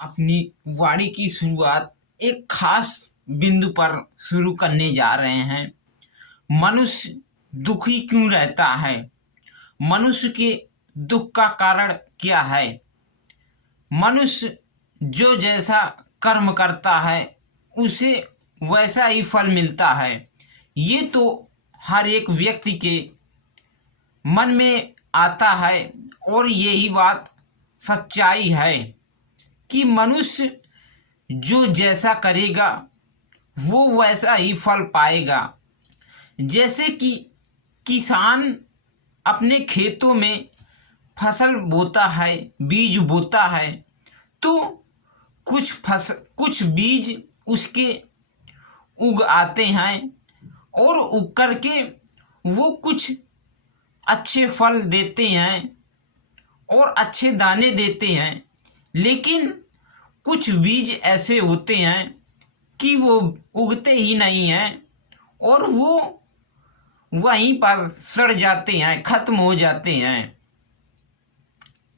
अपनी वाणी की शुरुआत एक खास बिंदु पर शुरू करने जा रहे हैं। मनुष्य दुखी क्यों रहता है? मनुष्य के दुख का कारण क्या है? मनुष्य जो जैसा कर्म करता है उसे वैसा ही फल मिलता है। ये तो हर एक व्यक्ति के मन में आता है और यही बात सच्चाई है कि मनुष्य जो जैसा करेगा वो वैसा ही फल पाएगा। जैसे कि किसान अपने खेतों में फसल बोता है, बीज बोता है, तो कुछ बीज उसके उग आते हैं और उग कर के वो कुछ अच्छे फल देते हैं और अच्छे दाने देते हैं। लेकिन कुछ बीज ऐसे होते हैं कि वो उगते ही नहीं हैं और वो वहीं पर सड़ जाते हैं, खत्म हो जाते हैं।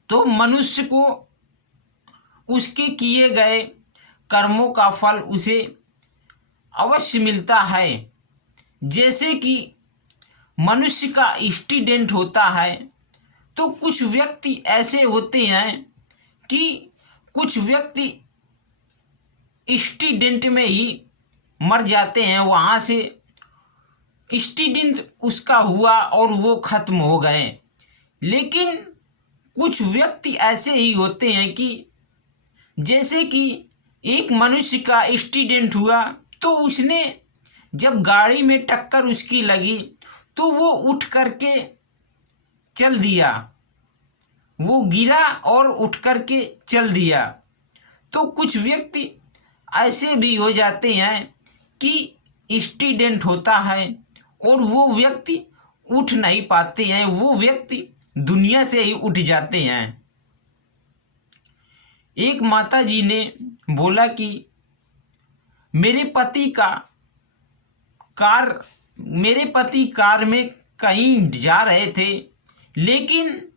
तो मनुष्य को उसके किए गए कर्मों का फल उसे अवश्य मिलता है। जैसे कि मनुष्य का एक्सीडेंट होता है तो कुछ व्यक्ति ऐसे होते हैं कि कुछ व्यक्ति एक्सीडेंट में ही मर जाते हैं। वहाँ से एक्सीडेंट उसका हुआ और वो खत्म हो गए। लेकिन कुछ व्यक्ति ऐसे ही होते हैं कि जैसे कि एक मनुष्य का एक्सीडेंट हुआ तो उसने जब गाड़ी में टक्कर उसकी लगी तो वो उठ करके चल दिया, वो गिरा और उठ करके चल दिया। तो कुछ व्यक्ति ऐसे भी हो जाते हैं कि एक्सीडेंट होता है और वो व्यक्ति उठ नहीं पाते हैं, वो व्यक्ति दुनिया से ही उठ जाते हैं। एक माता जी ने बोला कि मेरे पति कार में कहीं जा रहे थे, लेकिन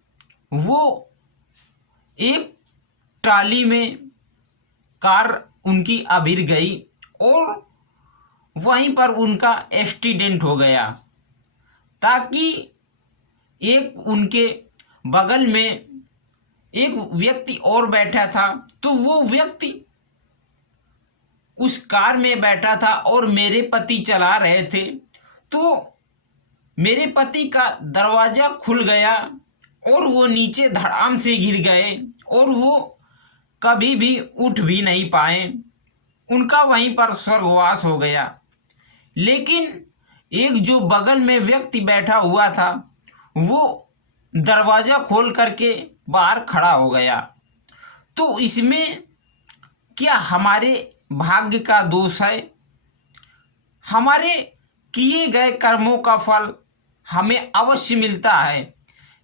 वो एक ट्राली में कार उनकी अभिर गई और वहीं पर उनका एक्सीडेंट हो गया। ताकि एक उनके बगल में एक व्यक्ति और बैठा था, तो वो व्यक्ति उस कार में बैठा था और मेरे पति चला रहे थे। तो मेरे पति का दरवाज़ा खुल गया और वो नीचे धड़ाम से गिर गए और वो कभी भी उठ भी नहीं पाए, उनका वहीं पर स्वर्गवास हो गया। लेकिन एक जो बगल में व्यक्ति बैठा हुआ था वो दरवाज़ा खोल करके बाहर खड़ा हो गया। तो इसमें क्या हमारे भाग्य का दोष है? हमारे किए गए कर्मों का फल हमें अवश्य मिलता है।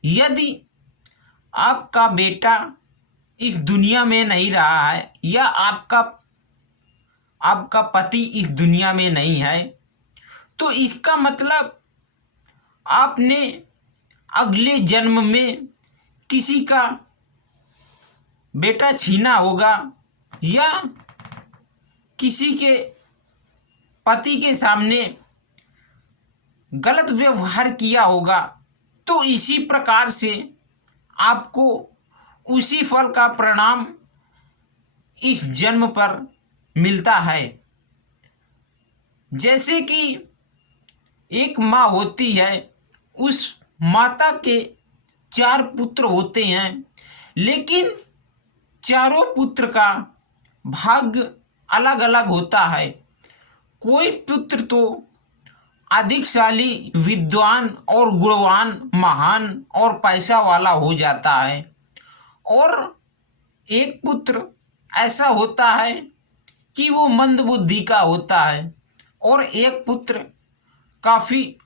यदि आपका बेटा इस दुनिया में नहीं रहा है या आपका पति इस दुनिया में नहीं है, तो इसका मतलब आपने अगले जन्म में किसी का बेटा छीना होगा या किसी के पति के सामने गलत व्यवहार किया होगा। तो इसी प्रकार से आपको उसी फल का परिणाम इस जन्म पर मिलता है। जैसे कि एक माँ होती है, उस माता के 4 पुत्र होते हैं, लेकिन चारों पुत्र का भाग्य अलग अलग होता है। कोई पुत्र तो अधिकशाली, विद्वान और गुणवान, महान और पैसा वाला हो जाता है, और एक पुत्र ऐसा होता है कि वो मंदबुद्धि का होता है, और एक पुत्र काफ़ी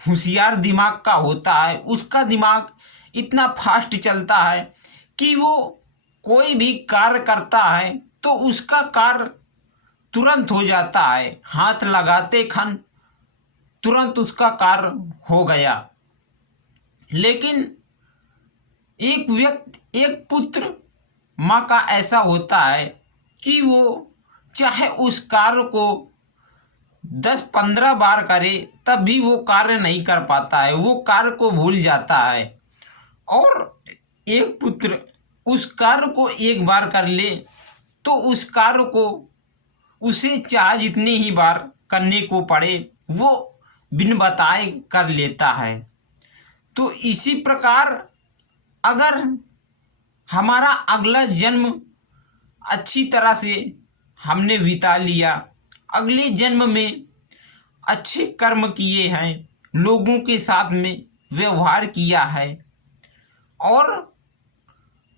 होशियार दिमाग का होता है। उसका दिमाग इतना फास्ट चलता है कि वो कोई भी कार्य करता है तो उसका कार्य तुरंत हो जाता है, हाथ लगाते क्षण तुरंत उसका कार्य हो गया। लेकिन एक पुत्र माँ का ऐसा होता है कि वो चाहे उस कार्य को 10-15 बार करे तब भी वो कार्य नहीं कर पाता है, वो कार्य को भूल जाता है। और एक पुत्र उस कार्य को एक बार कर ले तो उस कार्य को उसे चाहे जितनी ही बार करने को पड़े वो बिन बताए कर लेता है। तो इसी प्रकार अगर हमारा अगला जन्म अच्छी तरह से हमने बिता लिया, अगले जन्म में अच्छे कर्म किए हैं, लोगों के साथ में व्यवहार किया है और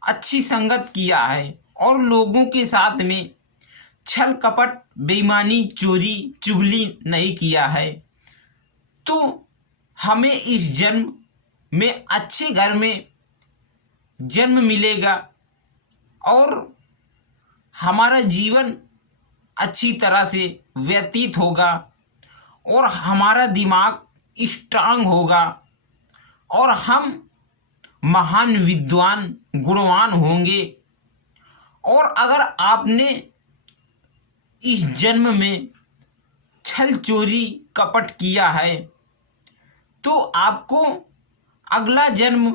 अच्छी संगत किया है और लोगों के साथ में छल कपट बेईमानी चोरी चुगली नहीं किया है, तो हमें इस जन्म में अच्छे घर में जन्म मिलेगा और हमारा जीवन अच्छी तरह से व्यतीत होगा और हमारा दिमाग स्ट्रांग होगा और हम महान विद्वान गुणवान होंगे। और अगर आपने इस जन्म में छल चोरी कपट किया है तो आपको अगला जन्म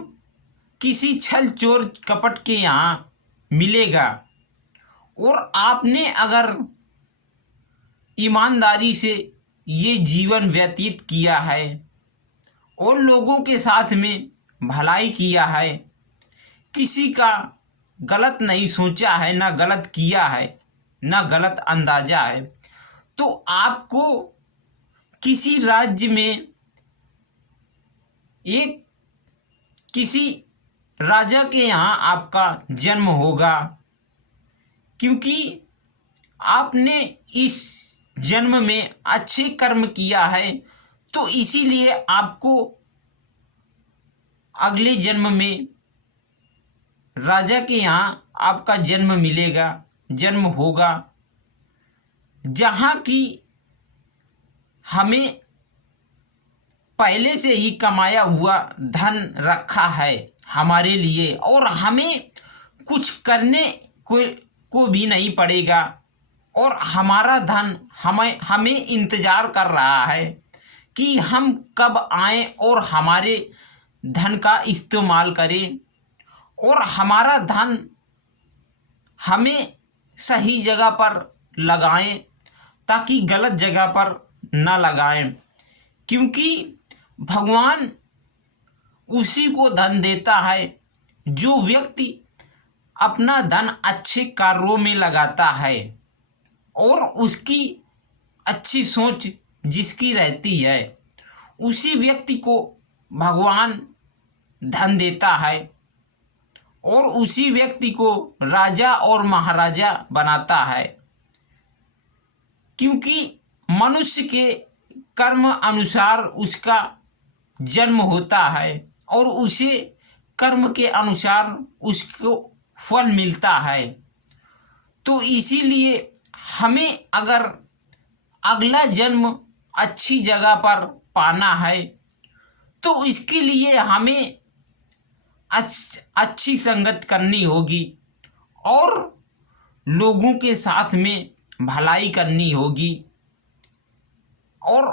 किसी छल चोर कपट के यहाँ मिलेगा। और आपने अगर ईमानदारी से ये जीवन व्यतीत किया है और लोगों के साथ में भलाई किया है, किसी का गलत नहीं सोचा है, ना गलत किया है, ना गलत अंदाजा है, तो आपको किसी राज्य में एक किसी राजा के यहाँ आपका जन्म होगा, क्योंकि आपने इस जन्म में अच्छे कर्म किया है। तो इसीलिए आपको अगले जन्म में राजा के यहाँ आपका जन्म मिलेगा, जन्म होगा, जहाँ की हमें पहले से ही कमाया हुआ धन रखा है हमारे लिए और हमें कुछ करने को भी नहीं पड़ेगा और हमारा धन हमें इंतज़ार कर रहा है कि हम कब आएँ और हमारे धन का इस्तेमाल करें और हमारा धन हमें सही जगह पर लगाएं ताकि गलत जगह पर न लगाएं, क्योंकि भगवान उसी को धन देता है जो व्यक्ति अपना धन अच्छे कार्यों में लगाता है और उसकी अच्छी सोच जिसकी रहती है उसी व्यक्ति को भगवान धन देता है और उसी व्यक्ति को राजा और महाराजा बनाता है। क्योंकि मनुष्य के कर्म अनुसार उसका जन्म होता है और उसे कर्म के अनुसार उसको फल मिलता है। तो इसीलिए हमें अगर अगला जन्म अच्छी जगह पर पाना है तो इसके लिए हमें अच्छी संगत करनी होगी और लोगों के साथ में भलाई करनी होगी और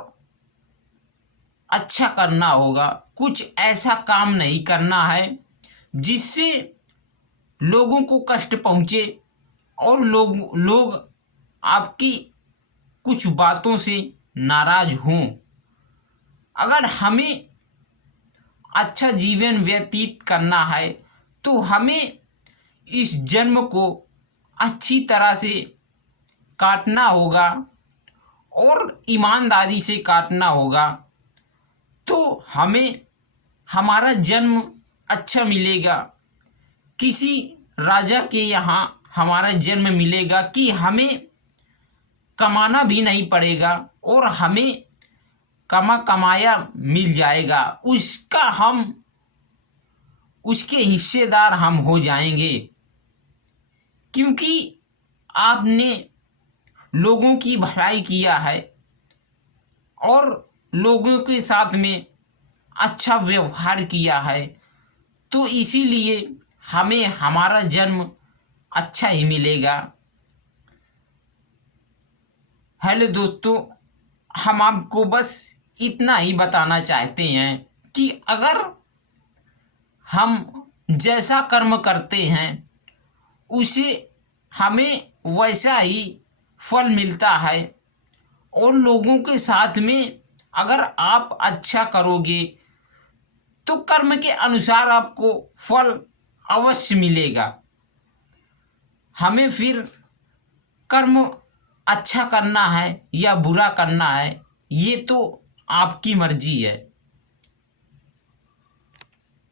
अच्छा करना होगा। कुछ ऐसा काम नहीं करना है जिससे लोगों को कष्ट पहुँचे और लोग आपकी कुछ बातों से नाराज हों। अगर हमें अच्छा जीवन व्यतीत करना है तो हमें इस जन्म को अच्छी तरह से काटना होगा और ईमानदारी से काटना होगा, तो हमें हमारा जन्म अच्छा मिलेगा। किसी राजा के यहाँ हमारा जन्म मिलेगा कि हमें कमाना भी नहीं पड़ेगा और हमें कमाया मिल जाएगा, उसके हिस्सेदार हम हो जाएंगे। क्योंकि आपने लोगों की भलाई किया है और लोगों के साथ में अच्छा व्यवहार किया है, तो इसीलिए हमें हमारा जन्म अच्छा ही मिलेगा। हेलो दोस्तों, हम आपको बस इतना ही बताना चाहते हैं कि अगर हम जैसा कर्म करते हैं उसे हमें वैसा ही फल मिलता है। और लोगों के साथ में अगर आप अच्छा करोगे तो कर्म के अनुसार आपको फल अवश्य मिलेगा। हमें फिर कर्म अच्छा करना है या बुरा करना है, ये तो आपकी मर्जी है।